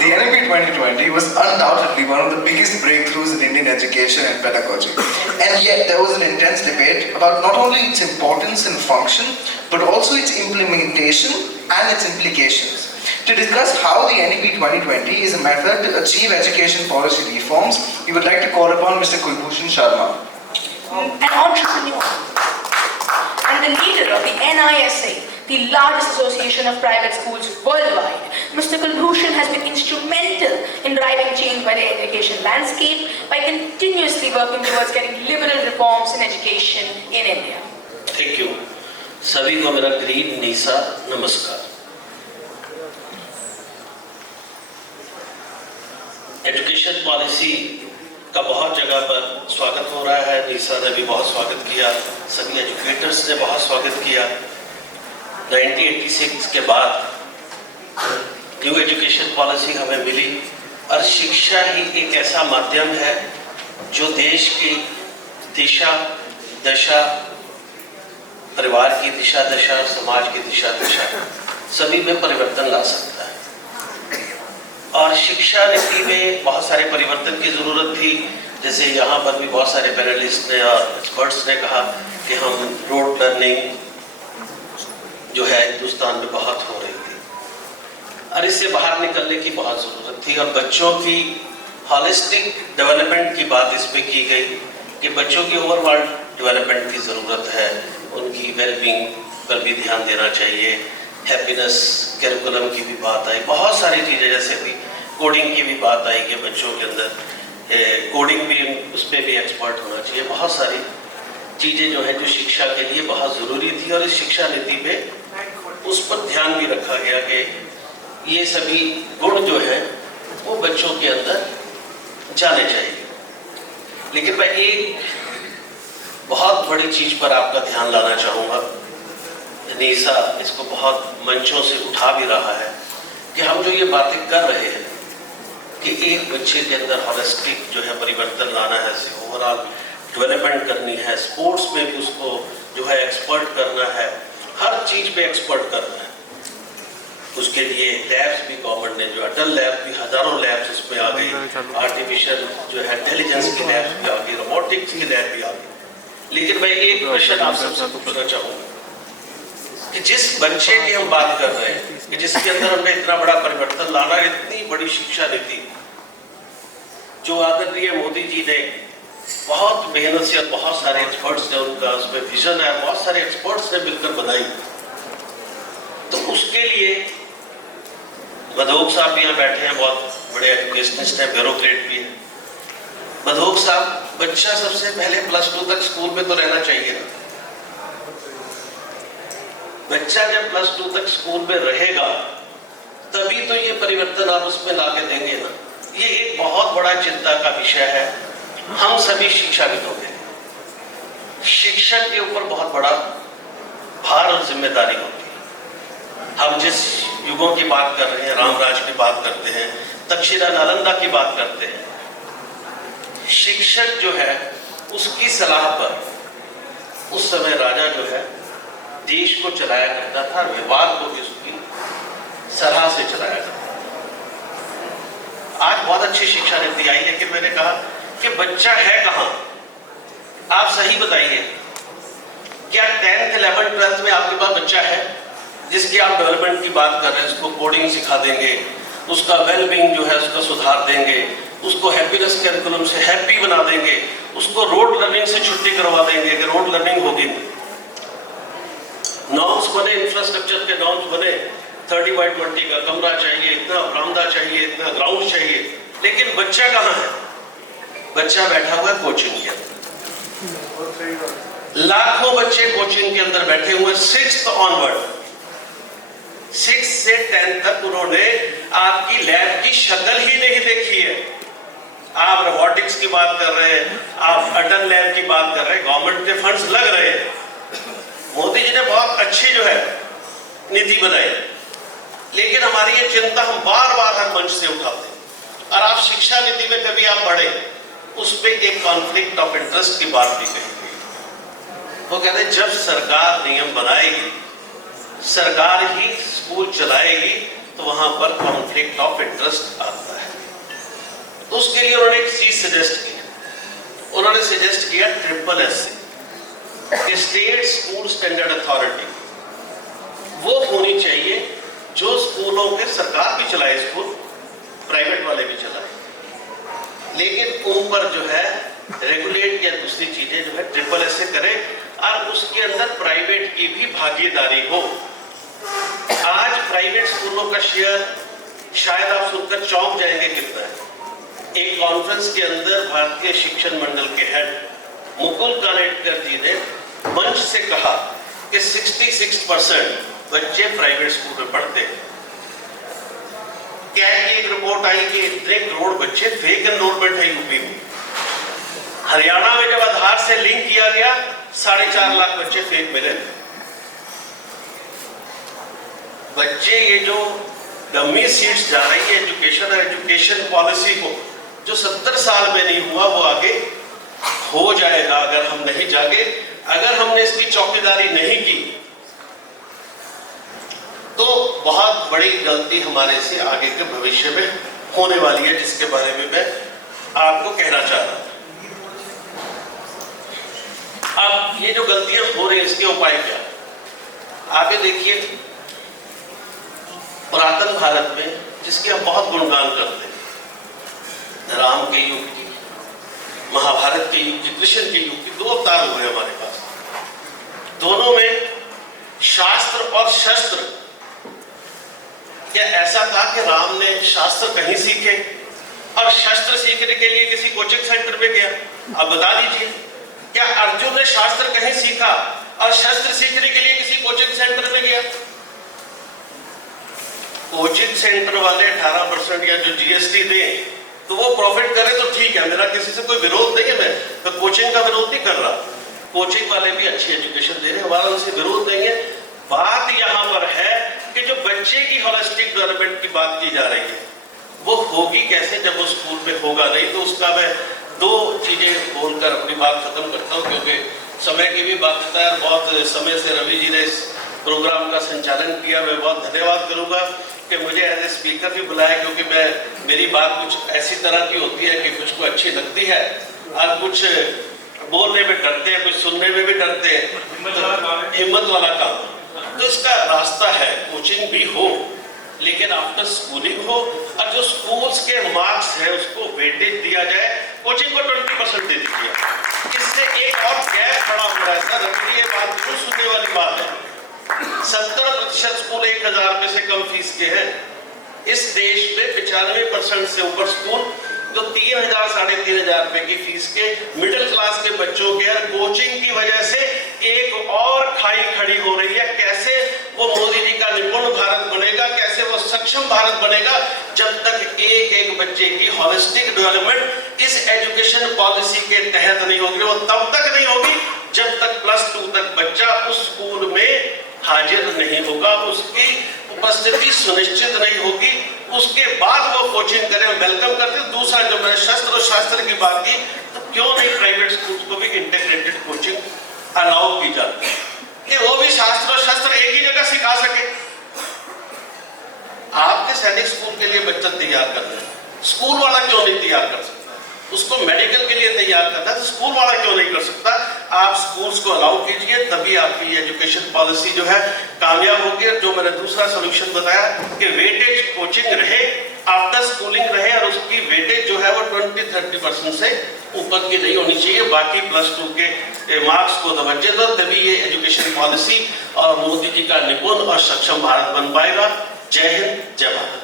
The NEP 2020 was undoubtedly one of the biggest breakthroughs in Indian education and pedagogy. And yet there was an intense debate about not only its importance and function, but also its implementation and its implications. To discuss how the NEP 2020 is a method to achieve education policy reforms, we would like to call upon Mr. Kulbhushan Sharma. An entrepreneur and the leader of the NISA, the largest association of private schools worldwide, Mr. Kulbhushan has been instrumental in driving change by the education landscape by continuously working towards getting liberal reforms in education in India. Thank you. सभी को मेरा green NISA नमस्कार। Education policy का बहुत जगह पर स्वागत हो रहा है। नीसा ने भी बहुत स्वागत किया, सभी एजुकेटर्स ने बहुत स्वागत किया। 1986 के बाद न्यू एजुकेशन पॉलिसी हमें मिली और शिक्षा ही एक ऐसा माध्यम है जो देश की दिशा दशा, परिवार की दिशा दशा, समाज की दिशा दशा सभी में परिवर्तन ला सकता है। और शिक्षा नीति में बहुत सारे परिवर्तन की ज़रूरत थी। जैसे यहाँ पर भी बहुत सारे पैनलिस्ट ने और एक्सपर्ट्स ने कहा कि हम रोड लर्निंग जो है हिंदुस्तान में बहुत हो रही थी और इससे बाहर निकलने की बहुत ज़रूरत थी। और बच्चों की हॉलिस्टिक डेवलपमेंट की बात इसमें की गई कि बच्चों की ओवरऑल डेवलपमेंट की ज़रूरत है, उनकी वेलबींग पर भी ध्यान देना चाहिए। हैप्पीनेस कैरिकुलम की भी बात आई, बहुत सारी चीज़ें, जैसे भी कोडिंग की भी बात आई कि बच्चों के अंदर कोडिंग भी, उस पर भी एक्सपर्ट होना चाहिए। बहुत सारी चीज़ें जो है जो शिक्षा के लिए बहुत ज़रूरी थी और इस शिक्षा नीति पे उस पर ध्यान भी रखा गया कि ये सभी गुण जो है वो बच्चों के अंदर जाने चाहिए। लेकिन मैं एक बहुत बड़ी चीज़ पर आपका ध्यान लाना चाहूँगा। नीसा इसको बहुत मंचों से उठा भी रहा है कि हम जो ये बातें कर रहे हैं कि एक बच्चे के अंदर हॉलिस्टिक जो है परिवर्तन लाना है, ओवरऑल डेवलपमेंट करनी है, स्पोर्ट्स में भी उसको जो है एक्सपर्ट करना है, हर चीज़ पे एक्सपर्ट करना है। उसके लिए लैब्स भी गवर्नमेंट ने, जो अटल लैब भी, हज़ारों लैब्स इसमें आ गई, आर्टिफिशियल जो है इंटेलिजेंस की लैब्स भी आ गई, रोबोटिक्स की लैब भी आ गई। लेकिन मैं एक क्वेश्चन आप सबसे पूछना चाहूँगा कि जिस बच्चे की हम बात कर रहे हैं कि जिसके अंदर हमने इतना बड़ा परिवर्तन लाना है, इतनी बड़ी शिक्षा नीति जो आदरणीय मोदी जी ने बहुत मेहनत से, बहुत सारे एक्सपर्ट्स ने उनका उसमें विजन है, बहुत सारे एक्सपर्ट्स ने मिलकर बनाई, तो उसके लिए मधोक साहब भी यहाँ बैठे हैं, बहुत बड़े एजुकेशनिस्ट हैं, ब्यूरोक्रेट भी हैं। मधोक साहब, बच्चा सबसे पहले +2 तक स्कूल में तो रहना चाहिए ना। बच्चा जब +2 तक स्कूल में रहेगा तभी तो ये परिवर्तन आप उसमें ला के देंगे ना। ये एक बहुत बड़ा चिंता का विषय है हम सभी शिक्षाविदों के। शिक्षक के ऊपर बहुत बड़ा भार और जिम्मेदारी होती है। हम जिस युगों की बात कर रहे हैं, रामराज की बात करते हैं, तक्षशिला नालंदा की बात करते हैं, शिक्षक जो है उसकी सलाह पर उस समय राजा जो है देश को चलाया करता था, विवाद को भी उसकी सलाह से चलाया करता था। आज बहुत अच्छी शिक्षा नीति आई, लेकिन मैंने कहा कि बच्चा है कहाँ? आप सही बताइए, क्या 10th 11th 12th में आपके पास बच्चा है जिसकी आप डेवलपमेंट की बात कर रहे हैं? उसको कोडिंग सिखा देंगे, उसका वेलबींग जो है उसका सुधार देंगे, उसको हैप्पीनेस कैरिकुलम से हैप्पी बना देंगे, उसको रोड लर्निंग से छुट्टी करवा देंगे कि रोड लर्निंग होगी। नॉर्म्स बने, इंफ्रास्ट्रक्चर के नॉर्म्स बने, 30/20 का कमरा चाहिए, इतना बरामदा चाहिए, इतना ग्राउंड चाहिए, लेकिन बच्चा कहाँ है? बच्चा बैठा हुआ है कोचिंग के अंदर। लाखों बच्चे कोचिंग के अंदर बैठे हुए, 6th ऑनवर्ड, 6 से 10 तक उन्होंने आपकी लैब की शक्ल ही नहीं देखी है। आप रोबोटिक्स की बात कर रहे हैं, आप अटल लैब की बात कर रहे हैं, गवर्नमेंट के फंड्स लग रहे हैं, मोदी जी ने बहुत अच्छी जो है नीति बनाई, लेकिन हमारी ये चिंता हम बार बार हर मंच से उठाते हैं। और आप शिक्षा नीति में कभी आप पढ़े, उस पर एक कॉन्फ्लिक्ट ऑफ इंटरेस्ट की बात भी कही गई। वो कहते हैं जब सरकार नियम बनाएगी, सरकार ही स्कूल चलाएगी, तो वहां पर कॉन्फ्लिक्ट ऑफ इंटरेस्ट आता है। तो उसके लिए उन्होंने एक चीज सजेस्ट की, उन्होंने सजेस्ट किया SSC, state school standard authority. वो होनी चाहिए जो स्कूलों के, सरकार भी चलाए स्कूल, प्राइवेट वाले भी चलाए, लेकिन ऊपर जो है रेगुलेट या दूसरी चीजें जो है SSS करे और उसके अंदर प्राइवेट की भी भागीदारी हो। आज प्राइवेट स्कूलों का शेयर शायद आप सुनकर चौंक जाएंगे कितना है। एक कॉन्फ्रेंस के अंदर भारतीय शिक्षण मंडल के हेड मुकुल कानेटकर जी ने मंच से कहा कि 66% बच्चे प्राइवेट स्कूल में पढ़ते हैं। कैट की एक रिपोर्ट आई कि इतने करोड़ बच्चे फेक एनरोलमेंट है यूपी में। हरियाणा में जब आधार से लिंक किया गया 4.5 लाख बच्चे फेक मिले। बच्चे ये जो डमी सीट्स जा रही है एजुकेशन और एजुकेशन पॉलिसी को, जो 70 साल में नहीं हुआ वो आगे हो जाएगा अगर हम नहीं जागे। अगर हमने इसकी चौकीदारी नहीं की तो बहुत बड़ी गलती हमारे से आगे के भविष्य में होने वाली है, जिसके बारे में मैं आपको कहना चाह रहा था। अब ये जो गलतियां हो रही है इसके उपाय क्या? आगे देखिए, पुरातन भारत में जिसके हम बहुत गुणगान करते हैं, राम के युग की, महाभारत के युग की, कृष्ण के युग की 2 अवतार हुए हमारे पास। दोनों में शास्त्र और शस्त्र, क्या ऐसा था कि राम ने शास्त्र कहीं सीखे और शस्त्र सीखने के लिए किसी कोचिंग सेंटर में गया? अब बता दीजिए, क्या अर्जुन ने शास्त्र कहीं सीखा और शस्त्र सीखने के लिए किसी कोचिंग सेंटर में गया? कोचिंग सेंटर वाले 18% या जो GST दें तो वो प्रॉफिट करे तो ठीक है, मेरा किसी से कोई विरोध नहीं है, मैं तो कोचिंग का विरोध नहीं कर रहा। कोचिंग वाले भी अच्छी एजुकेशन दे रहे हैं, हमारा उनसे विरोध नहीं है। बात यहाँ पर है कि जो बच्चे की होलिस्टिक डेवलपमेंट की बात की जा रही है वो होगी कैसे जब वो स्कूल में होगा नहीं। तो उसका मैं 2 चीजें बोलकर अपनी बात खत्म करता हूँ, क्योंकि समय की भी बात होता है। बहुत समय से रवि जी ने इस प्रोग्राम का संचालन किया, मैं बहुत धन्यवाद करूंगा कि मुझे एज ए स्पीकर भी बुलाया, क्योंकि मेरी बात कुछ ऐसी तरह की होती है कि कुछ को अच्छी लगती है और कुछ बोलने में डरते हैं, कुछ सुनने में भी डरते हैं। तो हिम्मत वाला काम, तो इसका रास्ता है कोचिंग भी हो लेकिन आफ्टर स्कूलिंग हो, और जो स्कूल्स के मार्क्स है उसको वेटेज दिया जाए। कोचिंग को 20% दे दीजिए। इससे एक और गैप खड़ा हो रहा है सर, अपनी ये बात जरूर सुनने वाली बात है। 70% स्कूल 1000 रुपए से कम फीस के हैं। इस देश में 95% से ऊपर स्कूल जो 3000 साढ़े 3000 रुपए की फीस के मिडिल क्लास के बच्चों के कोचिंग की वजह से एक और खाई खड़ी हो रही है। कैसे वो मोदी जी का निपुण भारत बनेगा, कैसे वो सक्षम भारत बनेगा, जब तक एक बच्चे की होलिस्टिक डेवलपमेंट इस एजुकेशन पॉलिसी के तहत नहीं होगी। वो तब तक नहीं होगी जब तक +2 तक बच्चा उस स्कूल में हाजिर नहीं होगा, उसकी उपस्थिति सुनिश्चित नहीं होगी। उसके बाद वो कोचिंग करें, वेलकम करते हैं। दूसरा, जब मैंने शस्त्र और शास्त्र की बात की, तो क्यों नहीं प्राइवेट स्कूल को भी इंटीग्रेटेड कोचिंग अलाउ की जाती है कि वो भी शास्त्र और शस्त्र एक ही जगह सिखा सके। आपके सैनिक स्कूल के लिए बच्चा तैयार करना है, स्कूल वाला क्यों नहीं तैयार कर सकता? उसको मेडिकल के लिए तैयार करना है तो स्कूल वाला क्यों नहीं कर सकता? आप स्कूल्स को अलाउ कीजिए, तभी आपकी एजुकेशन पॉलिसी जो है कामयाब होगी। जो मैंने दूसरा सोल्यूशन बताया कि वेटेज कोचिंग रहे, आफ्टर स्कूलिंग रहे, और उसकी वेटेज जो है वो 20-30% से ऊपर की नहीं होनी चाहिए। बाकी +2 के मार्क्स को तवज्जो दो, तभी ये एजुकेशन पॉलिसी और मोदी जी का निपुण और सक्षम भारत बन पाएगा। जय हिंद, जय भारत।